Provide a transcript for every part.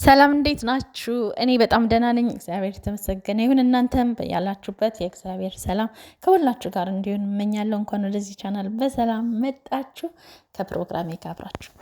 ሰላም እንዴት ናችሁ? እኔ በጣም ደህና ነኝ፣ እግዚአብሔር የተመሰገነ ይሁን። እናንተም በያላችሁበት የእግዚአብሔር ሰላም ከሁላችሁ ጋር እንዲሆን እመኛለሁ። እንኳን ወደዚህ ቻናል በሰላም መጣችሁ። ከፕሮግራሜ ጋብራችሁ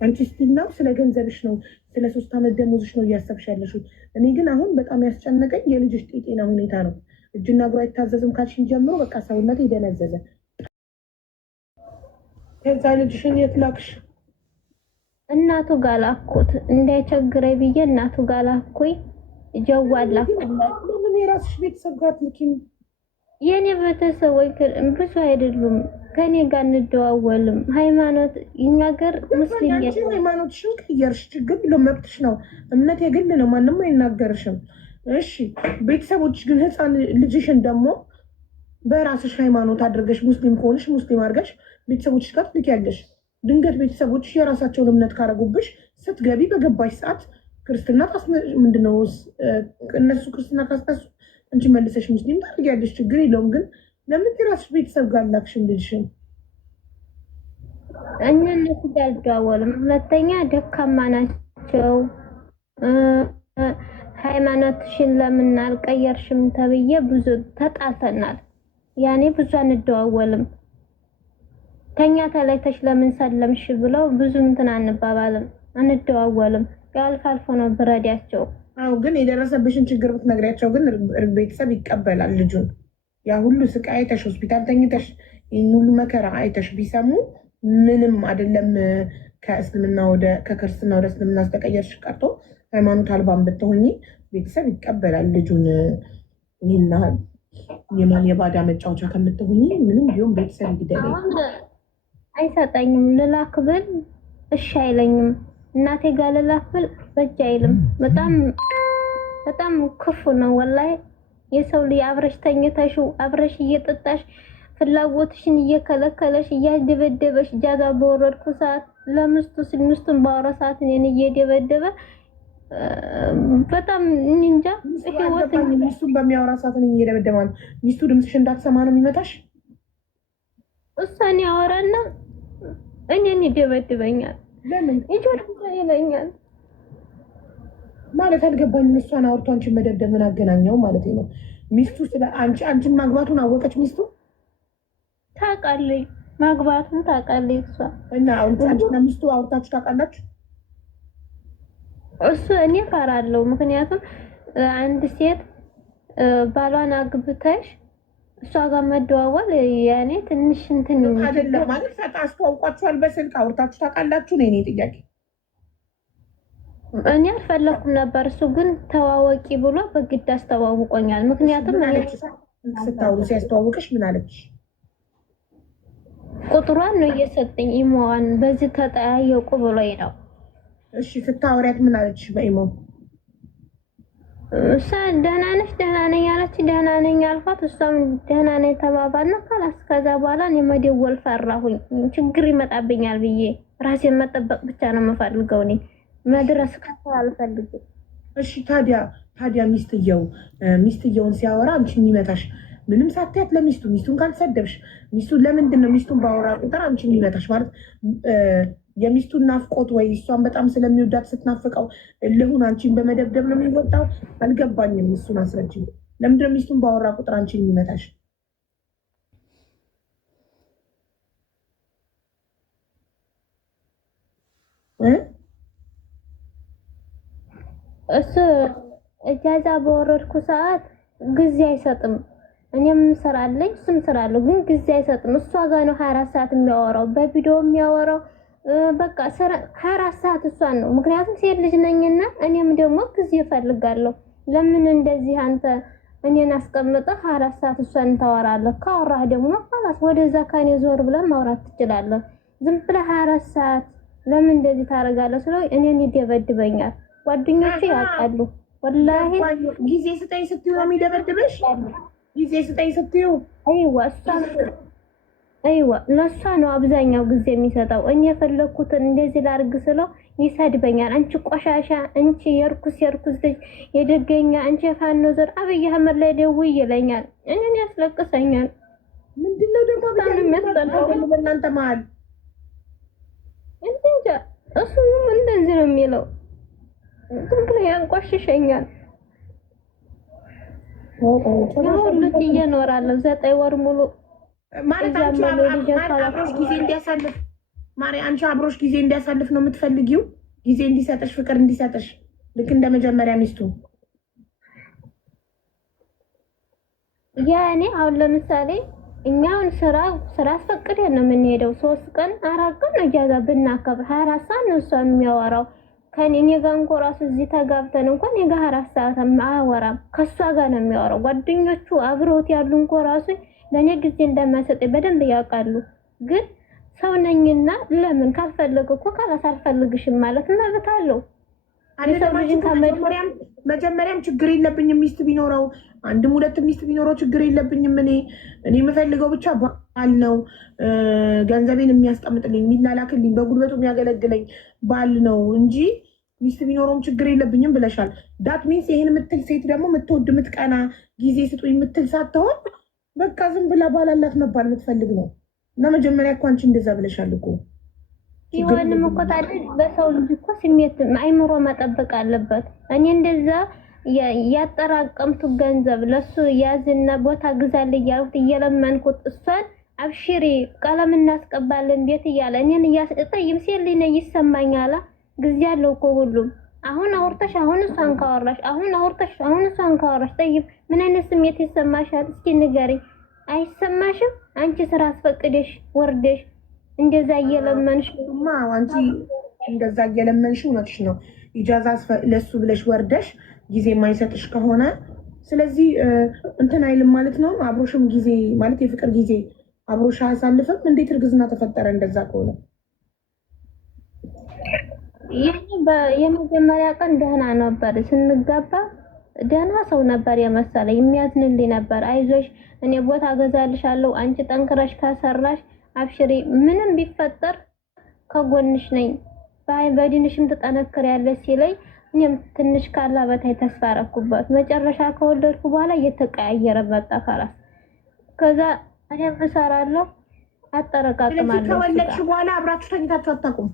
አንቺ ስቲል ነው ስለ ገንዘብሽ ነው ስለ 3 ዓመት ደሞዝሽ ነው እያሰብሽ ያለሽው። እኔ ግን አሁን በጣም ያስጨነቀኝ የልጅሽ ጤና ሁኔታ ነው። እጅና እግሩ አይታዘዝም ካልሽኝ ጀምሮ በቃ ሰውነት ይደነዘዘ። ከዛ ልጅሽን የት ላክሽ? እናቱ ጋር ላኩት እንዳይቸግረኝ ብዬ እናቱ ጋር ላኩኝ። ጀዋል ላኩላት። ምን የራስሽ ቤተሰብ ጋር ትልኪም? የኔ ቤተሰቦች ብዙ አይደሉም፣ ከኔ ጋር እንደዋወልም። ሃይማኖት ይናገር ሙስሊም ያንቺ ሃይማኖትሽን ቀየርሽ፣ ችግር የለውም መብትሽ ነው። እምነት የግል ነው፣ ማንም አይናገርሽም። እሺ ቤተሰቦች ግን ህፃን ልጅሽን ደግሞ በራስሽ ሃይማኖት አድርገሽ ሙስሊም ከሆንሽ ሙስሊም አድርገሽ ቤተሰቦችሽ ጋር ትልኪያለሽ። ድንገት ቤተሰቦች የራሳቸውን እምነት ካረጉብሽ ስትገቢ በገባሽ ሰዓት ክርስትና ምንድነው እነሱ ክርስትና ካስነሱ አንቺ መልሰሽ ሙስሊም ታደርጊያለሽ። ችግር የለውም ግን ለምን የራስሽ ቤተሰብ ጋር ላክሽም ልጅሽን? እነሱ ጋር አልደዋወልም። ሁለተኛ ደካማ ናቸው። ሃይማኖትሽን ለምን አልቀየርሽም ተብዬ ብዙ ተጣልተናል። ያኔ ብዙ አንደዋወልም። ከኛ ተለይተሽ ለምን ሰለምሽ ብለው ብዙ እንትን አንባባልም፣ አንደዋወልም። አልፎ አልፎ ነው ብረዳቸው። አዎ ግን የደረሰብሽን ችግር ብትነግሪያቸው ግን ቤተሰብ ይቀበላል ልጁን። ያ ሁሉ ስቃይ አይተሽ ሆስፒታል ተኝተሽ ይህን ሁሉ መከራ አይተሽ ቢሰሙ ምንም አይደለም። ከክርስትና ወደ እስልምና ስተቀየርሽ ቀርቶ ሃይማኖት አልባም ብትሆኚ ቤተሰብ ይቀበላል ልጁን። ይህና የባዳ መጫወቻ ከምትሆኚ ምንም ቢሆን ቤተሰብ ይግደለኝ። አይሰጠኝም። ልላክ ብል እሺ አይለኝም። እናቴ ጋር ልላክ ብል በጅ አይልም። በጣም ክፉ ነው ወላሂ። የሰው ልጅ አብረሽ ተኝተሽ አብረሽ እየጠጣሽ ፍላጎትሽን እየከለከለሽ እያደበደበሽ ጃዛ በወረድኩ ሰዓት ለሚስቱን ባወራ ሰዓት እኔን እየደበደበ በጣም እንጃ። ሚስቱን በሚያወራ ሰዓት እኔን እየደበደበ ነው። ሚስቱ ድምፅሽ እንዳትሰማ ነው የሚመታሽ። እሷን ያወራና እኔን ይደበድበኛል። ለምን ይለኛል ማለት አልገባኝም። እሷን አውርቶ አንቺን መደብደብ ምን አገናኘው ማለት ነው? ሚስቱ ስለ አንቺን ማግባቱን አወቀች ሚስቱ? ታውቃለች፣ ማግባቱን ታውቃለች እሷ። እና አንቺና ሚስቱ አውርታችሁ ታውቃላችሁ? እሱ እኔ እፈራለሁ። ምክንያቱም አንድ ሴት ባሏን አግብተሽ እሷ ጋር መደዋወል ያኔ ትንሽ እንትን አይደለም ማለት አስተዋውቋችኋል? በስልክ አውርታችሁ ታውቃላችሁ ነው የኔ ጥያቄ። እኔ አልፈለኩም ነበር፣ እሱ ግን ተዋወቂ ብሎ በግድ አስተዋውቆኛል። ምክንያቱም ስታውሩ ሲያስተዋውቅሽ ምን አለች? ቁጥሯን ነው እየሰጠኝ ኢሞዋን በዚህ ተጠያየቁ ብሎኝ ነው። እሺ ስታወሪያት ምን አለች በኢሞ? እሷ ደህና ነሽ? ደህና ነኝ አለች። ደህና ነኝ አልኳት፣ እሷም ደህና ነኝ ተባባልና ካላስ። ከዛ በኋላ እኔ መደወል ፈራሁኝ፣ ችግር ይመጣብኛል ብዬ ራሴን መጠበቅ ብቻ ነው የምፈልገው። እኔ መድረስ አልፈልግም። እሺ ታዲያ ሚስትየውን ሲያወራ አንቺን ይመታሽ ምንም ሳትያት ሚስቱን ካልሰደብሽ ለምንድን ነው ሚስቱን ባወራ ቁጥር አንቺን ይመታሽ? ማለት የሚስቱን ናፍቆት ወይ እሷን በጣም ስለሚወዳት ስትናፍቀው እልሁን አንቺን በመደብደብ ነው የሚወጣው? አልገባኝም። እሱን አስረጅኝ። ለምንድን ነው ሚስቱን ባወራ ቁጥር አንቺን የሚመታሽ? እሱ እጃዛ በወረድኩ ሰዓት ጊዜ አይሰጥም። እኔም ስራ አለኝ እሱም ስራ አለው፣ ግን ጊዜ አይሰጥም። እሷ ጋር ነው 24 ሰዓት የሚያወራው፣ በቪዲዮ የሚያወራው። በቃ 24 ሰዓት እሷን ነው። ምክንያቱም ሴት ልጅ ነኝና እኔም ደግሞ ጊዜ እፈልጋለሁ። ለምን እንደዚህ አንተ እኔን አስቀምጠህ 24 ሰዓት እሷን ታወራለህ? ካወራህ ደግሞ خلاص ወደዛ ካኔ ዞር ብለህ ማውራት ትችላለህ። ዝም ብለህ 24 ሰዓት ለምን እንደዚህ ታደርጋለህ ስለው እኔን ይደበድበኛል። ጓደኞቼ ያውቃሉ ወላሂ። ጊዜ ስጠኝ ስትዩ ነው የሚደበድበሽ? ጊዜ ስጠኝ ስትዩ? አይዋ ለሷ ነው አብዛኛው ጊዜ የሚሰጠው። እኔ የፈለኩትን እንደዚህ ላርግ ስለው ይሰድበኛል። አንቺ ቆሻሻ፣ አንቺ የርኩስ ልጅ፣ የደገኛ፣ አንቺ የፋኖ ዘር አብይ አህመድ ላይ ደውይ ይለኛል። እኔን ያስለቅሰኛል። ምንድነው ደግሞ በእናንተ መሀል እንጃ እሱም እንደዚህ የሚለው ዝም ብሎ ያንቋሽሸኛል። ሁሉ እየኖራለሁ 9 ወር ሙሉ ማለት አንቺ አብሮሽ ጊዜ እንዲያሳልፍ አንቺ አብሮሽ ጊዜ እንዲያሳልፍ ነው የምትፈልጊው? ጊዜ እንዲሰጥሽ፣ ፍቅር እንዲሰጥሽ ልክ እንደ መጀመሪያ ሚስቱ። ያኔ አሁን ለምሳሌ እኛውን ስራ አስፈቅደን ነው የምንሄደው። 3 ቀን 4 ቀን እጃዛ ብናከብር 24 ሰዓት ነው እሷ የሚያወራው ከኔ ጋር እንኳን ራሱ እዚህ ተጋብተን እንኳን እኔ ጋር 24 ሰዓት አያወራም። ከሷ ጋር ነው የሚያወራው። ጓደኞቹ አብሮት ያሉ እንኳን ራሱ ለኔ ጊዜ እንደማይሰጠኝ በደንብ ያውቃሉ። ግን ሰው ነኝና ለምን ካልፈለገ እኮ አልፈልግሽም ማለት መብት አለው። መጀመሪያም ችግር የለብኝም ሚስት ቢኖረው 1-2 ሚስት ቢኖረው ችግር የለብኝም። እኔ የምፈልገው ብቻ ባል ነው፣ ገንዘቤን የሚያስቀምጥልኝ የሚላላክልኝ በጉልበቱ የሚያገለግለኝ ባል ነው እንጂ ሚስት ቢኖረውም ችግር የለብኝም ብለሻል። ዳት ሚንስ ይሄን የምትል ሴት ደግሞ የምትወድ የምትቀና ጊዜ ስጡኝ የምትል ሳትሆን በቃ ዝም ብላ ባል አላት መባል የምትፈልግ ነው። እና መጀመሪያ እኮ አንቺ እንደዛ ብለሻል እኮ ይሆንም እኮ ታዲያ በሰው ልጅ እኮ ስሜት አይምሮ መጠበቅ አለበት። እኔ እንደዛ ያጠራቀምቱ ገንዘብ ለሱ ያዝና ቦታ ግዛልኝ እያልኩት እየለመንኩት እሷን አብሽሪ ቀለም እናስቀባለን ቤት እያለ እኔን እያስጠይም ሲልኝ ነው ይሰማኛል። ጊዜ አለው እኮ ሁሉም። አሁን አውርተሽ አሁን እሷን ካወራሽ አሁን አውርተሽ አሁን እሷን ካወራሽ ጠይም ምን አይነት ስሜት ይሰማሻል? እስኪ ንገሪኝ። አይሰማሽም? አንቺ ስራ አስፈቅደሽ ወርደሽ እንደዛ እየለመንሽ አንቺ እንደዛ እየለመንሽ እውነትሽ ነው። ኢጃዛ ለሱ ብለሽ ወርደሽ ጊዜ የማይሰጥሽ ከሆነ ስለዚህ እንትን አይልም ማለት ነው። አብሮሽም ጊዜ ማለት የፍቅር ጊዜ አብሮሽ አያሳልፍም። እንዴት እርግዝና ተፈጠረ እንደዛ ከሆነ? የመጀመሪያ ቀን ደህና ነበር ስንጋባ፣ ደህና ሰው ነበር የመሰለኝ፣ የሚያዝንልኝ ነበር። አይዞሽ እኔ ቦታ ገዛልሻለሁ፣ አንቺ ጠንክረሽ ካሰራሽ አብሽሪ፣ ምንም ቢፈጠር ከጎንሽ ነኝ፣ በዲንሽም ትጠነክሪያለሽ ሲለኝ እኔም ትንሽ ካላ በታይ ተስፋ አደረኩበት። መጨረሻ ከወለድኩ በኋላ እየተቀያየረ መጣ ካላስ። ከዛ እኔም እሰራለሁ አጠረቃቅማለሁ። ከወለድሽ በኋላ አብራችሁ ተኝታችሁ አታውቁም?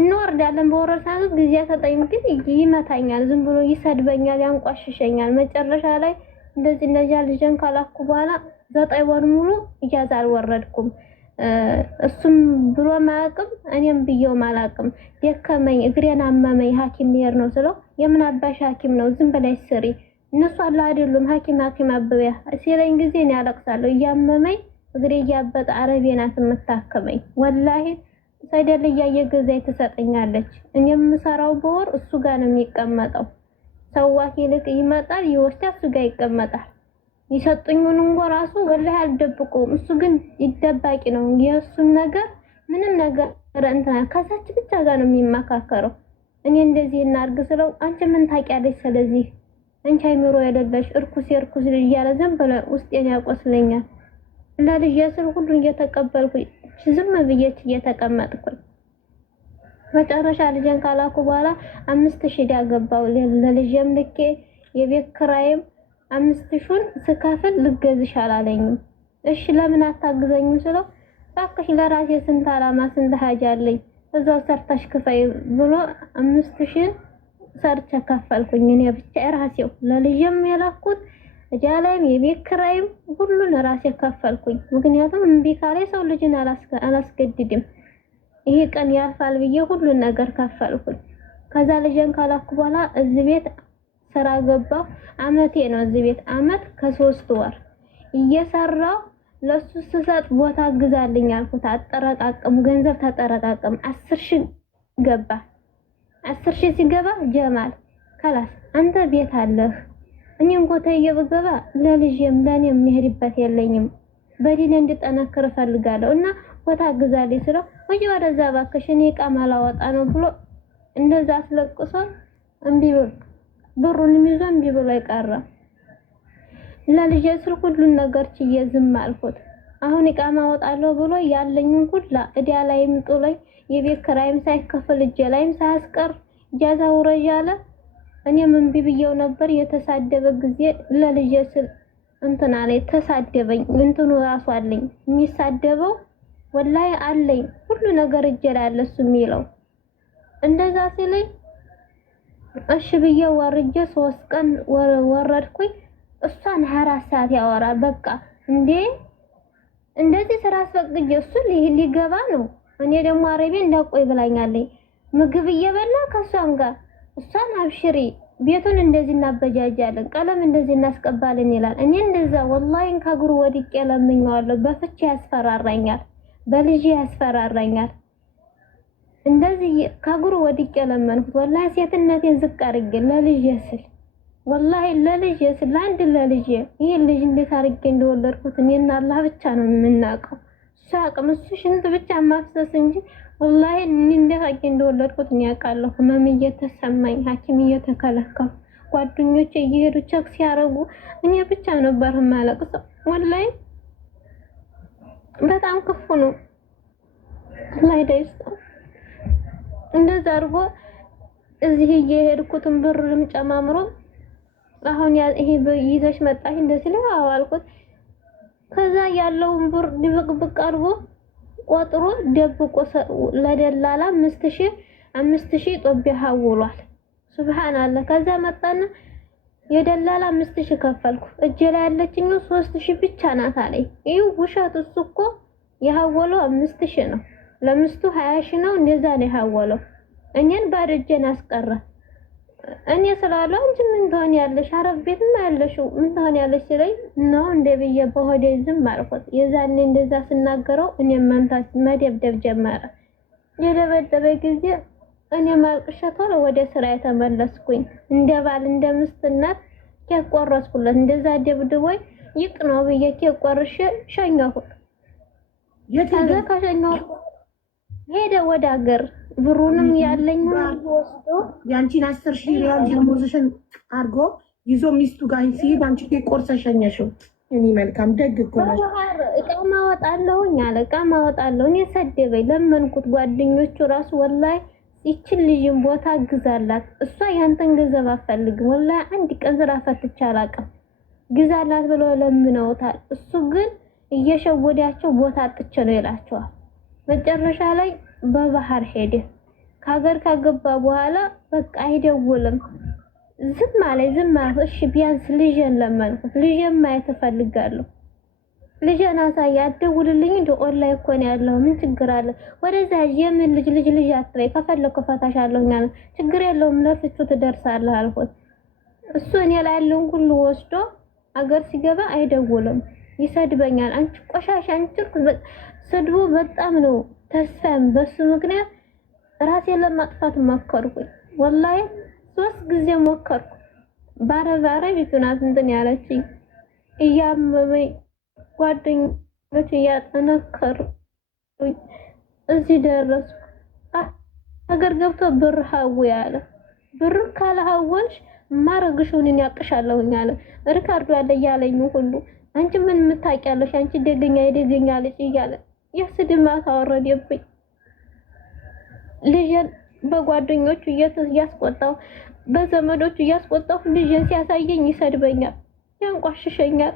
እንወርዳለን በወረድ ሰዓት ጊዜ ሰጠኝ፣ ግን ይመታኛል፣ ዝም ብሎ ይሰድበኛል፣ ያንቋሽሸኛል። መጨረሻ ላይ እንደዚህ ልጅን ካላኩ በኋላ 9 ወር ሙሉ እጃዛ አልወረድኩም። እሱም ብሎ ማያውቅም እኔም ብየው ማላውቅም። ደከመኝ፣ እግሬን አመመኝ፣ ሐኪም ልሄድ ነው ስለው የምን አባሽ ሐኪም ነው ዝም ብለሽ ስሪ፣ እነሱ አለ አይደሉም ሐኪም አብያ ሲለኝ ጊዜ እኔ አለቅሳለሁ። እያመመኝ እግሬ እያበጠ አረቤ ናት የምታከመኝ። ወላሂ ሳይደል እያየገዛኝ ትሰጠኛለች። እኔ የምሰራው በወር እሱ ጋር ነው የሚቀመጠው። ሰዋት ይልቅ ይመጣል ይወስዳል፣ እሱ ጋር ይቀመጣል። ይሰጡኝን እንኳን ራሱ ወላሂ አልደብቁም። እሱ ግን ይደባቂ ነው። የእሱን ነገር ምንም ነገር እንትና ከዛች ብቻ ጋር ነው የሚመካከረው። እኔ እንደዚህ እናርግ ስለው አንቺ ምን ታውቂያለሽ? ስለዚህ አንቺ አይምሮ የሌለሽ እርኩስ እያለ ዝም ብሎ ውስጤን ያቆስለኛል። ለልጅ ስል ሁሉን እየተቀበልኩኝ ዝም ብዬች እየተቀመጥኩኝ መጨረሻ ልጅን ካላኩ በኋላ 5000 ዳገባው ለልጅም ልኬ የቤት ክራይም 5000ን ስከፍል ልገዝሽ አላለኝም። እሺ ለምን አታግዘኝም ስለው እባክሽ ለራሴ ስንት አላማ ስንት ሀጃ አለኝ እዛው ሰርተሽ ክፈይ ብሎ 5000 ሰርቼ ከፈልኩኝ። እኔ ብቻ ራሴው ለልጅም የላኩት እጃላይም የቤት ክራይም ሁሉን ራሴ ከፈልኩኝ። ምክንያቱም እምቢ ካለ ሰው ልጅን አላስገድድም። ይሄ ቀን ያልፋል ብዬ ሁሉን ነገር ከፈልኩኝ። ከዛ ልጅን ካላኩ በኋላ እዚህ ቤት ስራ ገባሁ። አመቴ ነው እዚህ ቤት አመት ከ3 ወር እየሰራው ለሱ ስሰጥ ቦታ ግዛልኝ አልኩት። አጠረቃቀም ገንዘብ ተጠረቃቀም 10000 ገባ። 10000 ሲገባ ጀማል ከላስ አንተ ቤት አለህ፣ እኔን ጎተዬ ብገባ ለልጅም ለኔም የሚሄድበት የለኝም፣ በዲን እንድጠነክር ፈልጋለሁ እና ቦታ ግዛልኝ ስለው ወጂ ወደዛ ባከሽ እኔ ዕቃ ማላወጣ ነው ብሎ እንደዛ አስለቅሶ እምቢ ብሩን ይዞ እምቢ ብሎ አይቀራ። ለልጅ ስል ሁሉን ነገር ችዬ ዝም አልኩት። አሁን ዕቃ ማወጣለሁ ብሎ ያለኝን ሁላ እዳ ላይም ጥሎኝ የቤት ክራይም ሳይከፍል እጄ ላይም ሳያስቀር ጃዛ ወረጃለ። እኔም እምቢ ብየው ነበር። የተሳደበ ጊዜ ለልጅ ስል እንትና ላይ ተሳደበኝ። እንትኑ ራሱ አለኝ የሚሳደበው ወላሂ አለኝ ሁሉ ነገር እጄ ላይ አለ እሱ የሚለው እንደዛ ሲለኝ እሺ ብዬ ወርጄ 3 ቀን ወረድኩኝ። እሷን 24 ሰዓት ያወራል። በቃ እንዴ እንደዚህ ስራ አስፈቅጄ እሱ ሊገባ ነው። እኔ ደግሞ አረቤ እንዳቆይ ብላኛለኝ። ምግብ እየበላ ከሷም ጋር እሷን አብሽሪ ቤቱን እንደዚህ እናበጃጃለን፣ ቀለም እንደዚህ እናስቀባለን ይላል። እኔ እንደዛ ወላሂ ከእግሩ ወድቄ ለምኜዋለሁ። በፍቼ ያስፈራራኛል፣ በልጅ ያስፈራራኛል። እንደዚህ ከእግሩ ወድቄ ለመንኩት። ወላሂ ሴትነቴን ዝቅ አድርጌ ለልጅ ስል ወላሂ ለልጅ ስል ለአንድ ለልጅ ይሄ ልጅ እንዴት አድርጌ እንደወለድኩት እኔና አላህ ብቻ ነው የምናውቀው። እሱ አቅም እሱ ሽንት ብቻ ማፍሰስ እንጂ ወላሂ እኔ እንዴት አድርጌ እንደወለድኩት እኔ አውቃለሁ። ህመም እየተሰማኝ ሐኪም እየተከለከሉ ጓደኞቼ እየሄዱ ቸክ ሲያረጉ እኔ ብቻ ነበር የማለቅሰው። ወላሂ በጣም ክፉ ነው። አላህ ይደይስው። እንደዛ አድርጎ እዚህ እየሄድኩትን ብርም ጨማምሮ አሁን ይሄ ይዘሽ መጣሽ እንደዚህ ላይ አዋልኩት። ከዛ ያለውን ብር ድብቅብቅ አድርጎ ቆጥሮ ደብቆ ለደላላ 5000 ጦቢያ ሐውሏል። ሱብሃንአላህ። ከዛ መጣና የደላላ 5000 ከፈልኩ። እጄ ላይ ያለችኝ 3000 ብቻ ናት አለኝ። ይሄው ውሸት። እሱ እኮ የሐወለው 5000 ነው። ለምስቱ 20000 ነው። እንደዛ ነው የሐወለው። እኔን ባዶ እጄን አስቀረ። እኔ ስላለው አንቺ ምን ትሆን ያለሽ አረብ ቤት ምን ያለሽው ምን ትሆን ያለሽ ሲለኝ ነው እንደ ብዬ በሆዴ ዝም አልኩት። የዛኔ እንደዛ ስናገረው እኔ መምታት መደብደብ ጀመረ። የደበደበ ጊዜ እኔ ማልቅሼ ቶሎ ወደ ስራ የተመለስኩኝ። እንደ ባል እንደ ምስትነት ኬክ ቆረስኩለት። እንደዛ ደብድቦኝ ይቅነው ብዬ ኬክ ቆርሼ ሸኘሁት። ከዛ ከሸኘሁት ሄደ ወደ ሀገር። ብሩንም ያለኝን ወስዶ ያንቺን 10000 ሪያል ደሞዝሽን አድርጎ ይዞ ሚስቱ ጋር ሲሄድ አንቺ ኬክ ቆርሰሽ ሸኘሽው። እኔ መልካም ደግ እኮ ነው። እቃ ማወጣለሁኝ አለ። እቃ ማወጣለሁ። እኔ ሰደበኝ፣ ለመንኩት። ጓደኞቹ ራሱ ወላሂ ይችን ልጅን ቦታ ግዛላት፣ እሷ ያንተን ገንዘብ አትፈልግም። ወላሂ አንድ ቀን ስራ ፈትቼ አላውቅም። ግዛላት ብለው ለምነውታል። እሱ ግን እየሸወዳቸው ቦታ አጥቼ ነው ይላቸዋል። መጨረሻ ላይ በባህር ሄደ። ከሀገር ካገባ በኋላ በቃ አይደውልም። ዝም አለኝ። ዝም አልኩ። እሺ ቢያንስ ልጄን ለመንኩት። ልጄን ማየት እፈልጋለሁ። ልጄን አሳይ። አትደውልልኝ እንደ ኦንላይን እኮ ነው ያለው። ምን ችግር አለ? ወደዛ የምን ልጅ አትበይ። ከፈለኩ ፈታሻለሁ ማለት ችግር የለውም። ለፍቹ ትደርሳለህ አልኩት። እሱ እኔ ላይ ያለውን ሁሉ ወስዶ አገር ሲገባ አይደውልም። ይሰድበኛል። አንቺ ቆሻሻ፣ አንቺ ስድቡ በጣም ነው። ተስፋም በሱ ምክንያት ራሴን ለማጥፋት ሞከርኩኝ። ወላሂ 3 ጊዜ ሞከርኩ። ባረቢቱ ናት እንትን ያለችኝ እያመመኝ ጓደኞች እያጠነከሩኝ እዚህ ደረስኩ። ሀገር ገብቶ ብር ሀው ያለ ብር ካላሀወልሽ ማረግሽውን ያቅሻለሁኝ አለ። ሪካርዶ ያለ እያለኝ ሁሉ አንቺ ምን የምታውቂያለሽ? አንቺ ደገኛ የደገኛ ልጅ እያለ የስድማት አወረደብኝ። ልጄን በጓደኞቹ እያስቆጣው በዘመዶቹ እያስቆጣው ልጄን ሲያሳየኝ ይሰድበኛል፣ ያንቋሽሸኛል።